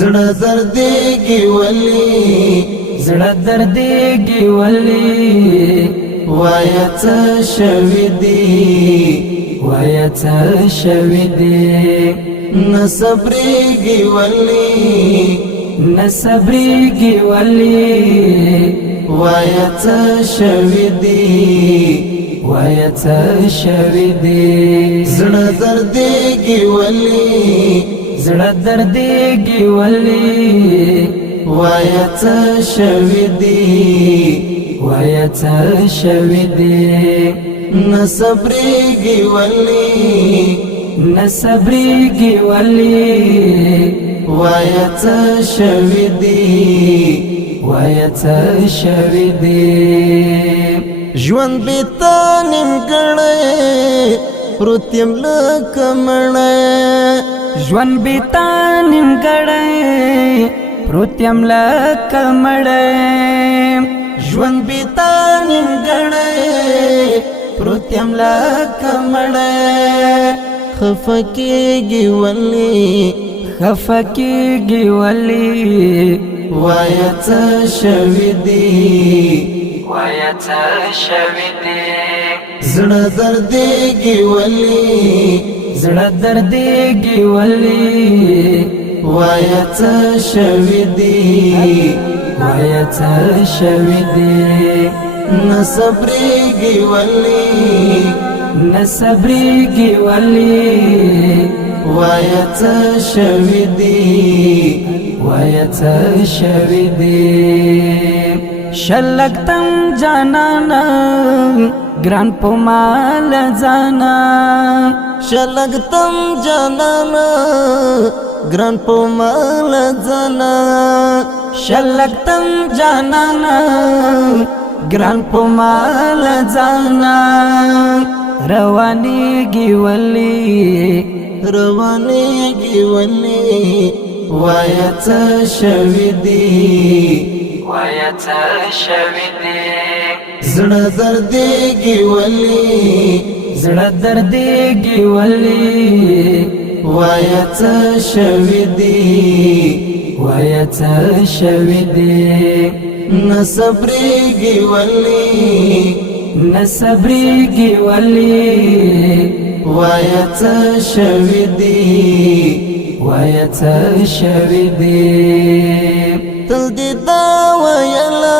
زړه دردېږي ولې زړه دردېږي ولې وایه څه شوي دي وایه څه شوي دي نه صبرېږي ولې نه صبرېږي ولې وایه څه شوي دي وایه څه شوي دي زړه دردېږي ولې زړه دردېږي ولې وایه څه شوي دي وایه څه شوي دي نه صبرېږي ولې نه صبرېږي ولې وایه څه شوي دي وایه څه شوي دي ژوند بې تا نیمګړی پروت یم لکه مړی ژوند بې تا نیمګړی پروت یم لکه مړی ژوند بې تا نیمګړی پروت یم لکه مړی خفه کېږي ولې خفه کېږي ولې وایه څه شوي دي وایه څه شوي دي زړه دردېږي ولې زړه دردېږي ولې وایه څه شوي دي وایه څه شوي دي نه صبرېږي ولې نه صبرېږي ولې وایه څه شوي دي وایه څه شوي دي شلګتم جانانا ګران په مال ځانا شلګتم جانانا ګران په مال ځانا شلګتم جانانا ګران په مال ځانا روانېږي ولې روانېږي ولې وایه څه شوي دي وایه څه شوي دي زړه دردېږي ولې زړه دردېږي ولې وایه څه شوي دي وایه څه شوي دي نه صبرېږي ولې نه صبرېږي ولې وایه څه شوي دي وایه څه شوي دي تل دې دا ویله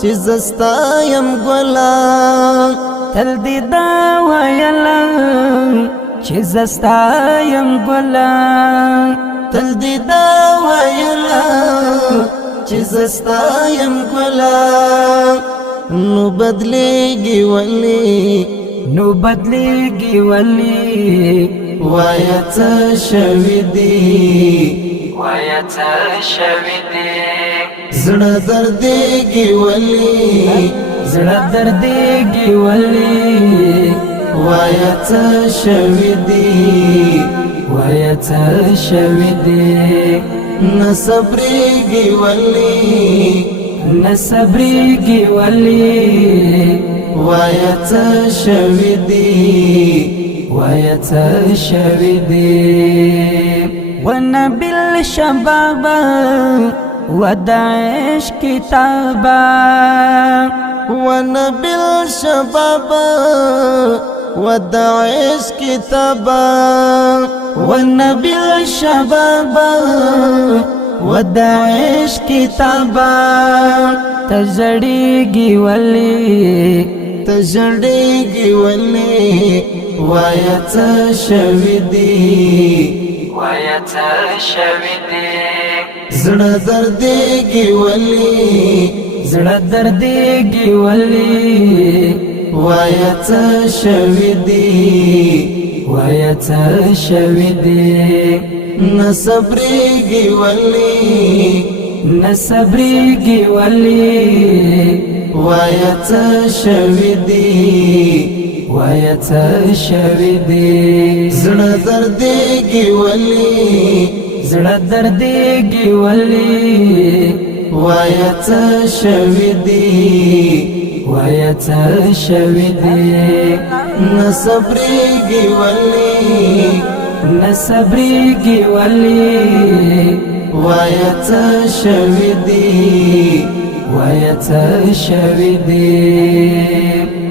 چې زه ستا یم ګله تل دې دا ویله چې زه ستا یم ګله تل دې دا ویله چې زه ستا یم ګله نو بدلېږي ولې نو بدلېږي ولې وایه څه شوي دي وایه څه شوي دي زړه دردېږي ولې زړه دردېږي ولې وایه څه شوي دي وایه څه شوي دي نه صبرېږي ولې نه صبرېږي ولې وایه څه شوي دي وایه څه شوي دي ونبي الشباب ودعش كتابا ونبي الشباب ودعش كتابا ونبي الشباب ودعش كتابا تجړېږي ولې تجړېږي ولې وایه څه شوي دي وایه څه شوي دي زړه دردېږي ولې زړه دردېږي ولې وایه څه شوي دي وایه څه شوي دي نه صبرېږي ولې نه صبرېږي ولې وایه څه شوي دي وایه څه شوي دي زړه دردېږي ولې زړه دردېږي ولې وایه څه شوي دي وایه څه شوي دي نه صبرېږي ولې نه صبرېږي ولې ويتشوي دي